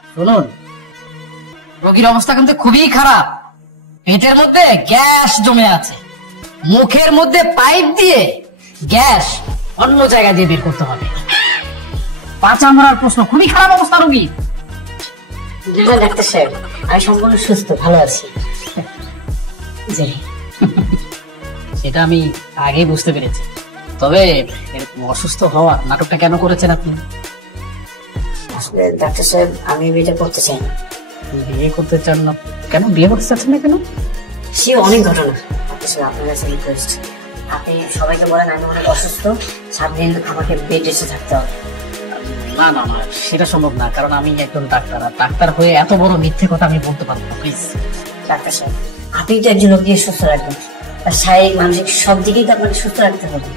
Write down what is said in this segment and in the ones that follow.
শুনুন, রোগীর অবস্থা কিন্তু খুবই খারাপ। পেটের মধ্যে গ্যাস জমে আছে, মুখের মধ্যে পাইপ দিয়ে গ্যাস অন্য জায়গা দিয়ে বের করতে হবে। পাচা মরার প্রশ্ন, খুবই খারাপ অবস্থা রোগীর। ডাক্তার সাহেব, আমি সম্পূর্ণ সুস্থ, ভালো আছি। জি, সেটা আমি আগেই বুঝতে পেরেছি। তবে অসুস্থ হওয়ার নাটকটা কেন করেছেন আপনি? আসলে ডাক্তার সাহেব, আমি বিয়ে করতে চাই না। বিয়ে করতে চান না কেন? বিয়ে করতে চাচ্ছেন না কেন? সে অনেক ঘটনা। ডাক্তার সাহেব, আপনার কাছে রিকোয়েস্ট, আপনি সবাইকে বলেন আমি অনেক অসুস্থ, 7 দিন আমাকে বেড রেস্টে থাকতে হবে। না না না, সেটা সম্ভব না, কারণ আমি একজন ডাক্তার, আর ডাক্তার হয়ে এত বড় মিথ্যে কথা আমি বলতে পারবো না। প্লিজ ডাক্তার সাহেব, আপনি তো একজন রোগীকে সুস্থ রাখবেন, আর শারীরিক মানসিক সব দিকেই তো আপনাকে সুস্থ রাখতে হবে।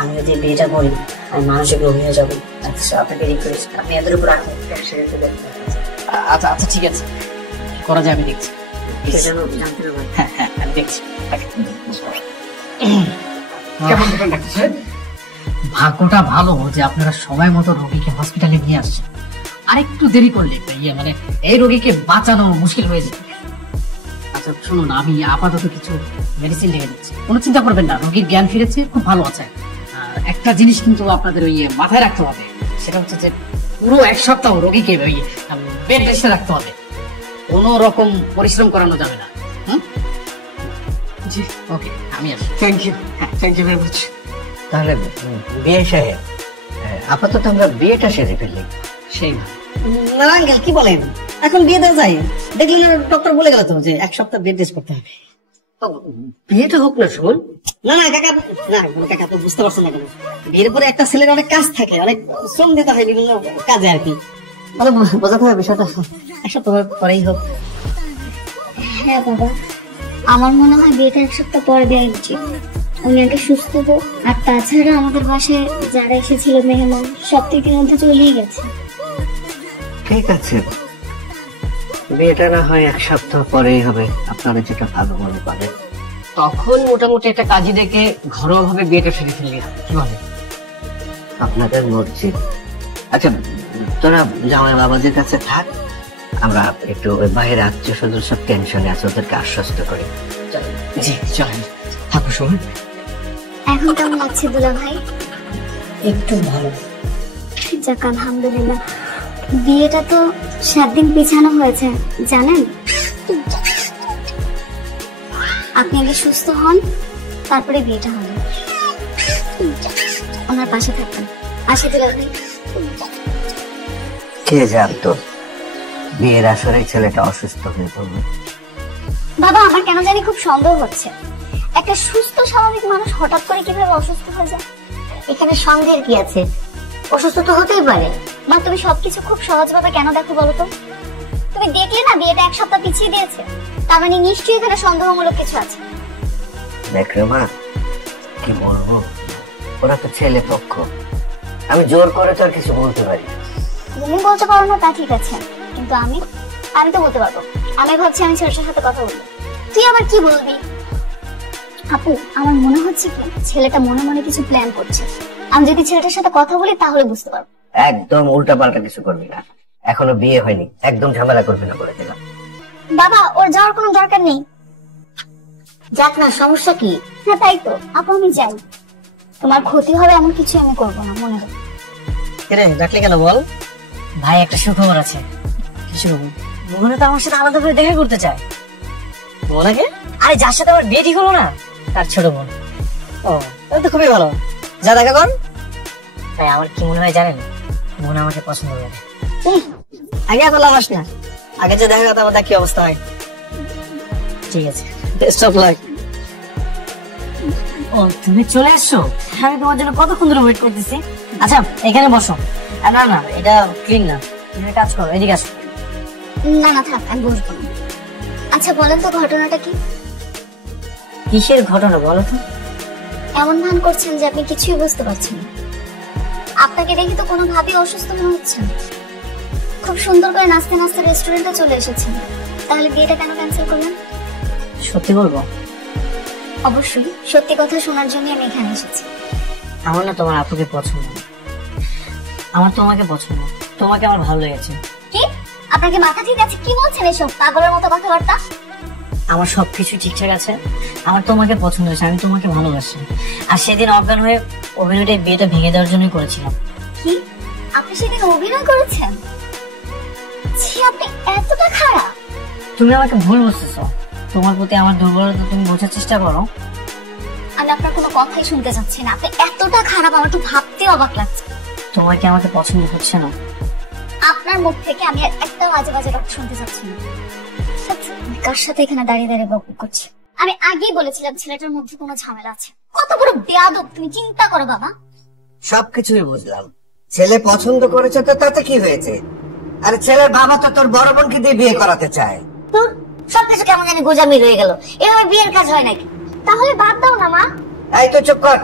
আমি যদি বিয়েটা করি, আমি মানসিক রোগী হয়ে যাবো। ডাক্তার সাহেব, আপনাকে রিকোয়েস্ট, আপনি এদের উপর রাখেন। আচ্ছা আচ্ছা, ঠিক আছে, করা যায়, আমি দেখছি। হ্যাঁ হ্যাঁ, আমি দেখছি। ভাগ্যটা ভালো যে আপনারা সময় মতো রোগীকে হসপিটালে নিয়ে আসছেন। আর একটু দেরি করলে মানে এই রোগীকে বাঁচানো মুশকিল হয়ে যেত। আচ্ছা শুনুন, আমি আপাতত কিছু মেডিসিন লিখে দিচ্ছি, কোনো চিন্তা করবেন না। রোগীর জ্ঞান ফিরেছে, খুব ভালো আছে। আর একটা জিনিস কিন্তু আপনাদের ওই মাথায় রাখতে হবে, সেটা হচ্ছে যে পুরো 1 সপ্তাহ রোগীকে ওই বেড রেস্টে রাখতে হবে, কোনো রকম পরিশ্রম করানো যাবে না। জি ওকে, আমি আসি। Thank you, thank you very much. তাহলে বিয়ে সাহেব, আপাতত আমরা বিয়েটা সেরে ফেললি। সেই না আঙ্কেল, কি বলেন, এখন বিয়ে দেওয়া যায়? দেখলেন ডক্টর বলে গেল তো যে 1 সপ্তাহ বেড রেস্ট করতে হবে। বিয়েটা হোক না শোন। না না কাকা, না কাকা, তো বুঝতে পারছেন না কেন? বিয়ের পরে একটা ছেলের অনেক কাজ থাকে, অনেক শ্রম দিতে হয় বিভিন্ন কাজে আর কি, মানে বোঝাতে হবে বিষয়টা। 1 সপ্তাহ পরেই হোক। হ্যাঁ বাবা, আমার মনে হয় বিয়েটা 1 সপ্তাহ পরে দেওয়া উচিত। উনি আগে সুস্থ হোক, আর তাছাড়া আমাদের বাসায় যারা এসেছিল মেহমান, সব থেকে মধ্যে চলেই গেছে। ঠিক আছে, বিয়েটা না হয় 1 সপ্তাহ পরেই হবে, আপনারা যেটা ভালো মনে করেন। তখন মোটামুটি একটা কাজী ডেকে ঘরোয়া ভাবে বিয়েটা সেরে ফেললে কি বলে? আপনাদের মর্জি। আচ্ছা, তোরা জামাই বাবাদের কাছে থাক, আমরা একটু বাইরে আত্মীয় স্বজন সব টেনশনে আছে, ওদেরকে আশ্বস্ত করি। জি চলেন, থাকো শোন। এখন কেমন লাগছে দুলা ভাই? একটু ভালো। যাক আলহামদুলিল্লাহ। বিয়েটা তো 7 দিন পিছানো হয়েছে জানেন। আপনি আগে সুস্থ হন, তারপরে বিয়েটা হবে। ওনার পাশে থাকবেন। আসি দুলা ভাই। কে জানতো বিয়ের আসরে ছেলেটা অসুস্থ হয়ে পড়বে? বাবা, আমার কেন জানি খুব সন্দেহ হচ্ছে, একটা সুস্থ স্বাভাবিক মানুষ হঠাৎ করে কিভাবে অসুস্থ হয়ে যায়। এখানে সন্দেহের কি আছে? অসুস্থ তো হতেই পারে। মা, তুমি সবকিছু খুব সহজভাবে কেন দেখো বলো তো? তুমি দেখলে না বিয়েটা 1 সপ্তাহ পিছিয়ে দিয়েছে, তার মানে নিশ্চয়ই এখানে সন্দেহমূলক কিছু আছে। দেখ রে মা, কি বলবো, ওরা তো ছেলে পক্ষ, আমি জোর করে তো আর কিছু বলতে পারি। তুমি বলতে পারো না তা ঠিক আছে, কিন্তু আমি তো বলতে পারবো। আমি ভাবছি আমি ছেলেটার সাথে কথা বলবো। তুই আবার কি বলবি? আপু, আমার মনে হচ্ছে কি ছেলেটা মনে মনে কিছু প্ল্যান করছে। আমি যদি ছেলেটার সাথে কথা বলি তাহলে বুঝতে পারবো। একদম উল্টা পাল্টা কিছু করবি না, এখনো বিয়ে হয়নি, একদম ঝামেলা করবি না বলে দিলাম। বাবা, ওর যাওয়ার কোনো দরকার নেই। যাক না, সমস্যা কি? হ্যাঁ তাই তো আপু, আমি যাই। তোমার ক্ষতি হবে এমন কিছু আমি করবো না, মনে হয়। ডাকলে কেন বল? ভাই, একটা সুখবর আছে। কি সুখবর? মোহনা তো আমার সাথে আলাদা করে দেখা করতে চায়। মোহনাকে? আরে যার সাথে আমার বিয়ে ঠিক হলো না, তার ছোট বোন। ও, তাহলে তো খুবই ভালো, যা দেখা কর। তাই আমার কি মনে হয় জানেন, মোহনা আমাকে পছন্দ করে। আগে এত লাভ না, আগে যে দেখা কথা আমার কি অবস্থা হয়। ঠিক আছে, বেস্ট অফ লাক। ও, তুমি চলে আসছো? আমি তোমার জন্য কতক্ষণ ধরে ওয়েট করতেছি। আচ্ছা, এখানে বসো। না না, এটা ক্লিন না, তুমি কাজ করো, এদিকে আসো। না না থাক, আমি বসবো না। আচ্ছা বলেন তো ঘটনাটা কি? কিসের ঘটনা বলো তো? এমন ভান করছেন যে আপনি কিছুই বুঝতে পারছেন না। আপনাকে দেখে তো কোনোভাবেই অসুস্থ মনে হচ্ছে না। খুব সুন্দর করে নাচতে নাচতে রেস্টুরেন্টে চলে এসেছেন, তাহলে বিয়েটা কেন ক্যান্সেল করলেন? সত্যি বলবো? অবশ্যই, সত্যি কথা শোনার জন্য আমি এখানে এসেছি। আমার না তোমার আপুকে পছন্দ, আমার তোমাকে পছন্দ, তোমাকে আমার ভালো লেগেছে। কি আপনাকে মাথা ঠিক আছে? কি বলছেন এসব পাগলের মতো কথাবার্তা? আমার সবকিছু ঠিকঠাক আছে, আমার তোমাকে পছন্দ হয়েছে, আমি তোমাকে ভালোবাসি। আর সেদিন অজ্ঞান হয়ে অভিনয়টা বিয়েটা ভেঙে দেওয়ার জন্যই করেছিলাম। কি আপনি সেদিন অভিনয় করেছেন? ছি, আপনি এতটা খারাপ? তুমি আমাকে ভুল বুঝতেছো, তোমার প্রতি আমার দুর্বলতা তুমি বোঝার চেষ্টা করো। আমি আপনার কোনো কথাই শুনতে চাচ্ছি না। আপনি এতটা খারাপ, আমার তো ভাবতে অবাক লাগছে। তোমার কি আমাকে পছন্দ হচ্ছে না? আপনার মুখ থেকে আমি আর একটা বাজে বাজে কথা শুনতে চাচ্ছি না। আচ্ছা, আমি কার সাথে এখানে দাঁড়িয়ে দাঁড়িয়ে বকবক করছি? আমি আগেই বলেছিলাম ছেলেটার মধ্যে কোনো ঝামেলা আছে। কত বড় বেয়াদব তুমি, চিন্তা করো বাবা। সবকিছুই বুঝলাম, ছেলে পছন্দ করেছে তো তাতে কি হয়েছে? আরে ছেলের বাবা তো তোর বড় বোনকে দিয়ে বিয়ে করাতে চায়। তোর সবকিছু কেমন জানি গোজামি রয়ে গেল। এভাবে বিয়ের কাজ হয় নাকি? তাহলে বাদ দাও না মা। এই তো চুপ কর।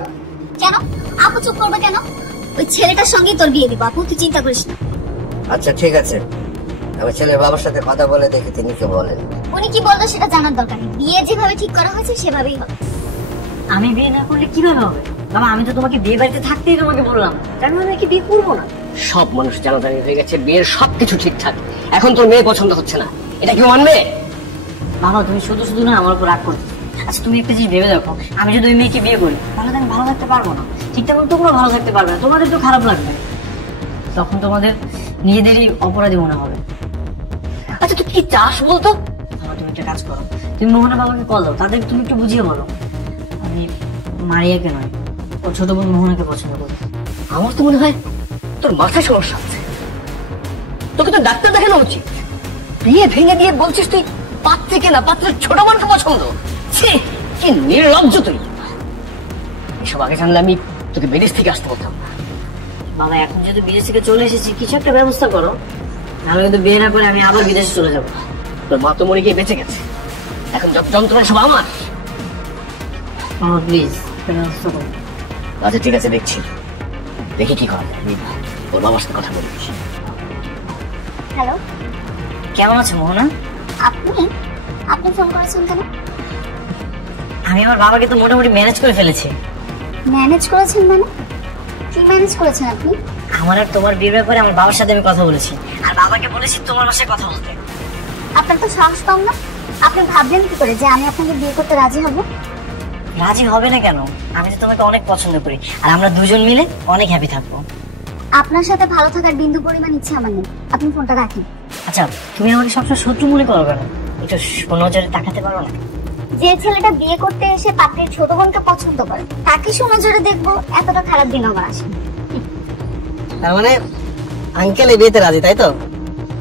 কেন আপু চুপ করবে কেন? ওই ছেলেটার সঙ্গেই তোর বিয়ে দিব আপু, তুই চিন্তা করিস না। আচ্ছা ঠিক আছে, আমি ছেলের বাবার সাথে কথা বলে দেখি তিনি কি বলেন। উনি কি বললো সেটা জানার দরকার নেই, বিয়ে যেভাবে ঠিক করা হয়েছে সেভাবেই হবে। আমি বিয়ে না করলে কিভাবে হবে? বাবা আমি তো তোমাকে বিয়ে বাড়িতে থাকতেই তোমাকে বললাম, তার মানে কি বিয়ে করবো না? সব মানুষ জানাজানি হয়ে গেছে, বিয়ের সবকিছু ঠিকঠাক, এখন তোর মেয়ে পছন্দ হচ্ছে না, এটা কি মানবে? বাবা তুমি শুধু শুধু না আমার উপর রাগ করছো। আচ্ছা তুমি একটা জিনিস ভেবে দেখো, আমি যদি ওই মেয়েকে বিয়ে করি তাহলে তো আমি ভালো থাকতে পারবো না, ঠিকঠাক মতো তোমরা ভালো থাকতে পারবে না, তোমাদের তো খারাপ লাগবে, তখন তোমাদের নিজেদেরই অপরাধী মনে হবে। আচ্ছা তুই কি চাস বলতো? বাবা তুমি একটা কাজ করো, তুমি মোহনা বাবাকে কল দাও, তাদের তুমি একটু বুঝিয়ে বলো আমি মারিয়াকে নয়, ও ছোট বোন মোহনাকে পছন্দ করি। আমার তো মনে হয় তোর মাথায় সমস্যা আছে, তোকে তো ডাক্তার দেখানো উচিত। বিয়ে ভেঙে দিয়ে বলছিস তুই পাত্রীকে না, পাত্রের ছোট বোনকে পছন্দ। ছি, কি নির্লজ্জ তুই। এসব আগে জানলে আমি তোকে বিদেশ থেকে আসতে বলতাম না। বাবা এখন যদি বিদেশ থেকে চলে এসেছি কিছু একটা ব্যবস্থা করো, নাহলে কিন্তু বিয়ে না করে আমি আবার বিদেশে চলে যাবো। তোর মা তো মরে গিয়ে বেঁচে গেছে, এখন যত যন্ত্রণা সব আমার। বাবা প্লিজ ব্যবস্থা করো। আচ্ছা ঠিক আছে, দেখছি দেখি কি করা যায়, আমি ওর বাবার সাথে কথা বলি। হ্যালো, কেমন আছে মোহনা? আপনি আপনি ফোন করেছেন কেন? আমি আমার বাবাকে তো মোটামুটি ম্যানেজ করে ফেলেছি। ম্যানেজ করেছেন মানে? কি ম্যানেজ করেছেন আপনি? আমার আর তোমার বিয়ের ব্যাপারে আমার বাবার সাথে আমি কথা বলেছি, আর বাবাকে বলেছি তোমার বাসায় কথা বলতে। আপনার তো সাহস কম না? আপনি ভাবলেন কি করে যে আমি আপনাকে বিয়ে করতে রাজি হব? রাজি হবে না কেন? আমি তো তোমাকে অনেক পছন্দ করি, আর আমরা দুজন মিলে অনেক হ্যাপি থাকবো। আপনার সাথে ভালো থাকার বিন্দু পরিমাণ ইচ্ছে আমার নেই, আপনি ফোনটা রাখেন। আচ্ছা তুমি আমাকে সবসময় শত্রু মনে করো কেন? একটু নজরে তাকাতে পারো না? যে ছেলেটা বিয়ে করতে এসে পাত্রের ছোট বোনকে পছন্দ করে তাকে সুনজরে দেখবো, এতটা খারাপ দিন আমার আসে। তার মানে আঙ্কেল এই বিয়েতে রাজি, তাই তো?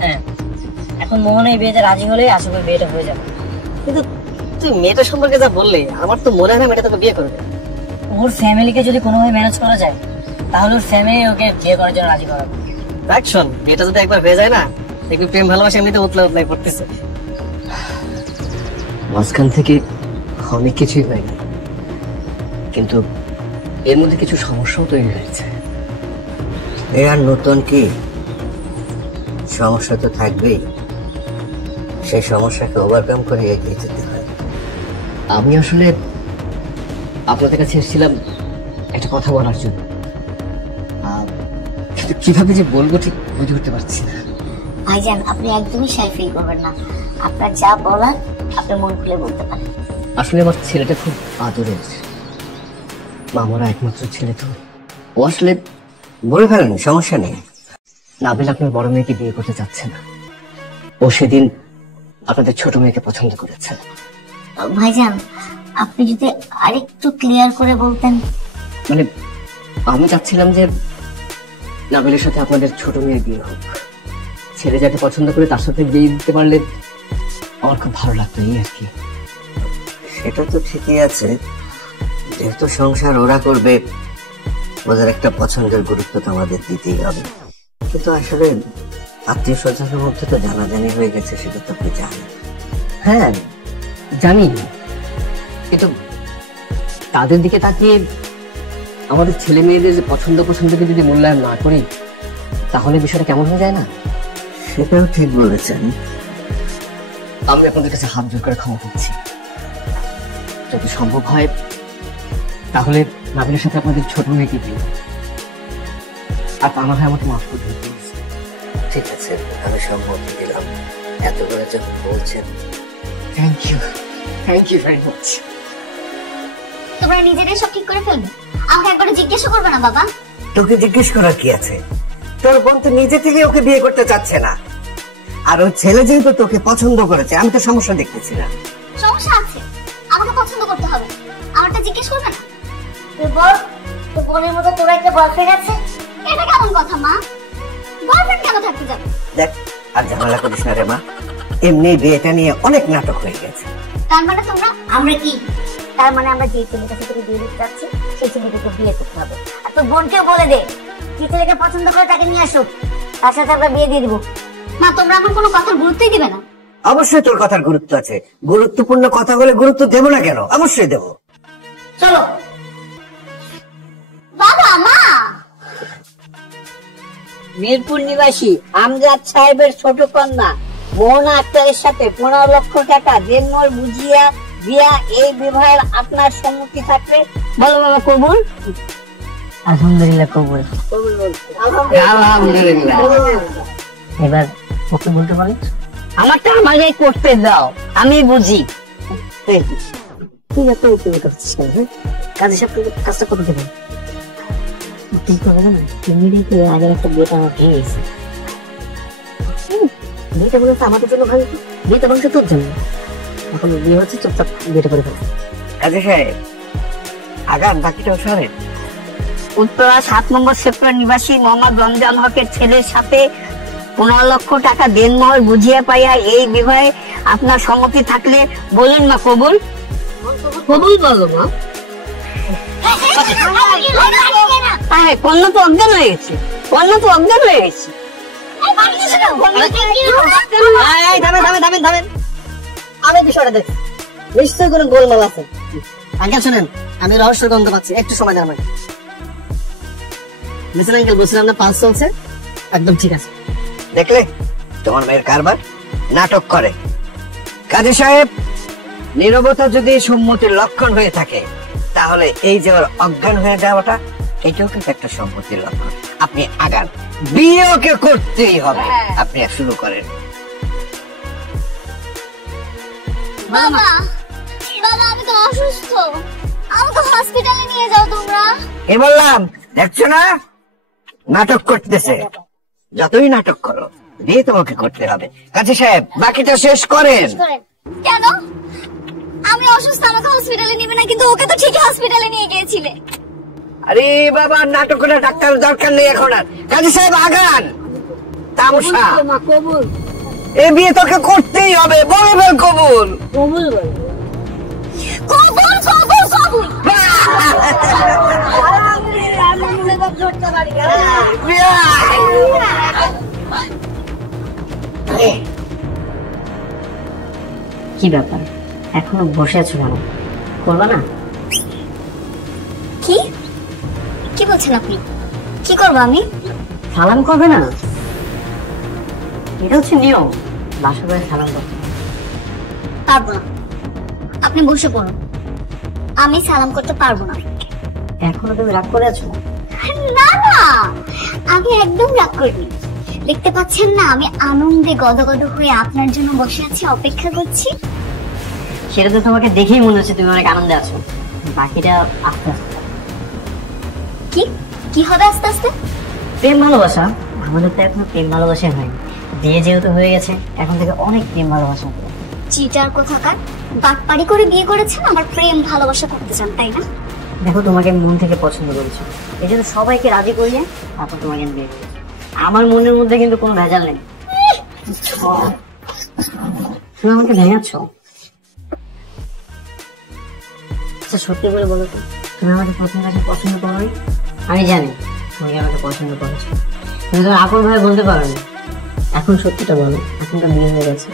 হ্যাঁ, এখন মোহনা এই বিয়েতে রাজি হলে আশা করি বিয়েটা হয়ে যাবে। কিন্তু তুই মেয়েটা সম্পর্কে যা বললি, আমার তো মনে হয় না মেয়েটা তোকে বিয়ে করবে। ওর ফ্যামিলিকে যদি কোনোভাবে ম্যানেজ করা যায় তাহলে ওর ফ্যামিলি ওকে বিয়ে করার জন্য রাজি করাবে। দেখ শোন, বিয়েটা যদি একবার হয়ে যায় না, দেখবি প্রেম ভালোবাসা এমনিতে উতলা উতলাই পড়তেছে। মাঝখান থেকে অনেক কিছুই হয়নি, কিন্তু এর মধ্যে কিছু সমস্যাও তৈরি হয়েছে। এ আর নতুন কি, সমস্যা তো থাকবেই, সেই সমস্যাকে ওভারকাম করে এগিয়ে যেতে হয়। আমি আসলে আপনাদের কাছে এসেছিলাম একটা কথা বলার জন্য, কিন্তু কিভাবে যে বলবো ঠিক বুঝে উঠতে পারছি না। ভাইজান আপনি একদমই শাই ফিল করবেন না, আপনার যা বলার আপনি মন খুলে বলতে পারেন। আসলে আমার ছেলেটা খুব আদরের, মামারা একমাত্র ছেলে তো। ও আসলে বলে ফেলেন, সমস্যা নেই। নাবিল আপনার বড় মেয়েকে বিয়ে করতে চাচ্ছে না, ও সেদিন আপনাদের ছোট মেয়েকে পছন্দ করেছে। ভাইজান আপনি যদি আরেকটু ক্লিয়ার করে বলতেন। মানে আমি চাচ্ছিলাম যে নাবিলের সাথে আপনাদের ছোট মেয়ের বিয়ে হোক, ছেলে যাকে পছন্দ করে তার সাথে বিয়ে দিতে পারলে আমার খুব ভালো লাগতো, এই আর কি। সেটা তো ঠিকই আছে, যেহেতু সংসার ওরা করবে, ওদের একটা পছন্দের গুরুত্ব তো আমাদের দিতেই হবে। কিন্তু আসলে আত্মীয় স্বজনের মধ্যে তো জানাজানি হয়ে গেছে, সেটা তো আপনি জানেন। হ্যাঁ জানি, কিন্তু তাদের দিকে তাকিয়ে আমাদের ছেলে মেয়েদের পছন্দকে যদি মূল্যায়ন না করি তাহলে বিষয়টা কেমন হয়ে যায় না? সেটাও ঠিক বলেছেন। আমি আপনাদের কাছে হাত জোর করে ক্ষমা করছি, যদি সম্ভব হয় তাহলে নাবিলের সাথে আপনাদের ছোট মেয়েকে দিন, আর তা না হয় আমাকে মাফ করে দিন। ঠিক আছে, আমি সম্মতি দিলাম। এত করে যখন বলছেন, থ্যাংক ইউ ভেরি মাচ। তোমরা নিজেরাই সব ঠিক করে ফেলবে, আমাকে একবার জিজ্ঞাসা করবে না বাবা? তোকে জিজ্ঞেস করার কি আছে? তোর বোন তো নিজে থেকে ওকে বিয়ে করতে চাচ্ছে না, আর ওই ছেলে যেহেতু তোকে পছন্দ করেছে, আমি তো সমস্যা দেখতেছি না। সমস্যা আছে, আমাকে পছন্দ করতে হবে, আমারটা জিজ্ঞেস করবে না? তুই বল, তোর বোনের মতো তোর একটা বয়ফ্রেন্ড আছে? এটা কেমন কথা মা? বয়ফ্রেন্ড কেন থাকতে যাবে? দেখ, আর ঝামেলা করিস না রে মা, এমনি বিয়েটা নিয়ে অনেক নাটক হয়ে গেছে। তার মানে তোমরা, আমরা কি, তার মানে আমরা যে ছেলের কাছে থেকে বিয়ে দিতে যাচ্ছি সেই ছেলেকে বিয়ে করতে হবে। আর তোর বোনকেও বলে দে, যে ছেলেকে পছন্দ করে তাকে নিয়ে আসুক, তার সাথে আমরা বিয়ে দিয়ে দিব। মা, তোমরা আমার কোনো কথার গুরুত্বই দিবে না? অবশ্যই তোর কথার গুরুত্ব আছে, গুরুত্বপূর্ণ কথা বলে গুরুত্ব দেবো না কেন? অবশ্যই দেবো। চলো। বাবা, মা। মিরপুর নিবাসী আমজাদ সাহেবের ছোট কন্যা মোহনা আক্তারের সাথে 15 লক্ষ টাকা দেনমোহর বুঝিয়া দিয়া এই বিবাহের আপনার সম্মতি থাকলে বলো বাবা কবুল? আলহামদুলিল্লাহ কবুল। আলহামদুলিল্লাহ। এবার ওকে বলতে পারি, আমারটা আমাকে করতে দাও, আমি বুঝি। তুই এত উপরে করছিস কেন? কাজে সব কাজটা করতে দেবে ঠিক হবে না? ইমিডিয়েটলি আগের একটা বিয়েটা আমার ভেঙে গেছে। বিয়েটা বলে আমাদের জন্য ভালো, বিয়েটা বলছে তোর জন্য। এখন বিয়ে হচ্ছে, চুপচাপ বিয়েটা করে ফেলো। কাজী সাহেব, আগান বাকিটাও সরেন। উত্তরা 7 নম্বর সেক্টর নিবাসী মোহাম্মদ রমজান হকের ছেলের সাথে 15 লক্ষ টাকা দেনমোহর বুঝিয়া পাইয়া এই বিবাহে আপনার সম্মতি থাকলে বলুন মা কবুল? কবুল বলো মা। হ্যাঁ, কন্যা তো অজ্ঞান হয়ে গেছে, কন্যা তো অজ্ঞান হয়ে গেছে। আমি বিষয়টা দেখছি, নিশ্চয়ই কোনো গোলমাল আছে। আঙ্কেল শুনেন, আমি রহস্যের গন্ধ পাচ্ছি, একটু সময় দেন আমাকে। মিস্টার আঙ্কেল, বলছিলাম না পালস চলছে, একদম ঠিক আছে। দেখলে তোমার মেয়ের কারবার, নাটক করে। কাজী সাহেব, নীরবতা যদি সম্মতির লক্ষণ হয়ে থাকে, তাহলে এই যে ওর অজ্ঞান হয়ে যাওয়াটা, এটাও কিন্তু একটা সম্মতির লক্ষণ। আপনি আগান, বিয়ে ওকে করতেই হবে। আপনি শুরু করেন। বাবা, বাবা, আমি তো অসুস্থ, আমাকে হসপিটালে নিয়ে যাও তোমরা। এ বললাম, দেখছো না নাটক করতেছে। যতই নাটক করো, বিয়ে তোমাকে করতে হবে। কাজী সাহেব, বাকিটা শেষ করেন। কেন? আমি অসুস্থ, আমাকে হসপিটালে নিবে না, কিন্তু ওকে তো ঠিকই হসপিটালে নিয়ে গিয়েছিলে। আরে বাবা, নাটক করে ডাক্তার দরকার নেই এখন আর। কাজী সাহেব আগান। তামসা, কবুল এই বিয়ে তোকে করতেই হবে। বলে ফেল কবুল। কবুল বলো। কবুল, কবুল, কবুল। কি ব্যাপার, এখনো বসে আছো কেন? করবা না? কি কি বলছেন আপনি? কি করবো আমি? সালাম করবে না? এটা হচ্ছে নিয়ম, বাসা করে সালাম করবে। পারবো না, আপনি বসে পড়ুন, আমি সালাম করতে পারবো না। এখনো তুমি রাগ করে আছো? না না, আমি একদম রাগ করিনি। দেখতে পাচ্ছেন না, আমি আনন্দে গদগদ হয়ে আপনার জন্য বসে আছি, অপেক্ষা করছি। সেটা তো তোমাকে দেখেই মনে হচ্ছে তুমি অনেক আনন্দে আছো। বাকিটা আস্তে আস্তে। কি কি হবে আস্তে আস্তে? প্রেম ভালোবাসা, আমাদের তো এখনো প্রেম ভালোবাসা হয়নি। বিয়ে যেহেতু হয়ে গেছে, এখন থেকে অনেক প্রেম ভালোবাসা হবে। চিটার কোথাকার, বাটপাড়ি করে বিয়ে করেছেন, আমার প্রেম ভালোবাসা করতে চান, তাই না? দেখো, তোমাকে মন থেকে পছন্দ করেছি, এই জন্য সবাইকে রাজি করিয়ে তারপর তোমাকে আমি বিয়ে করেছি। আমার মনের মধ্যে কিন্তু কোনো ভেজাল নেই। তুমি আমাকে ভেঙাচ্ছ। আচ্ছা, সত্যি করে বলো তো, তুমি আমাকে প্রথম কাছে পছন্দ করো? আমি জানি তুমি আমাকে পছন্দ করেছো, তুমি তো আপন ভাই বলতে পারো না। এখন সত্যিটা বলো, এখন তো বিয়ে হয়ে গেছে।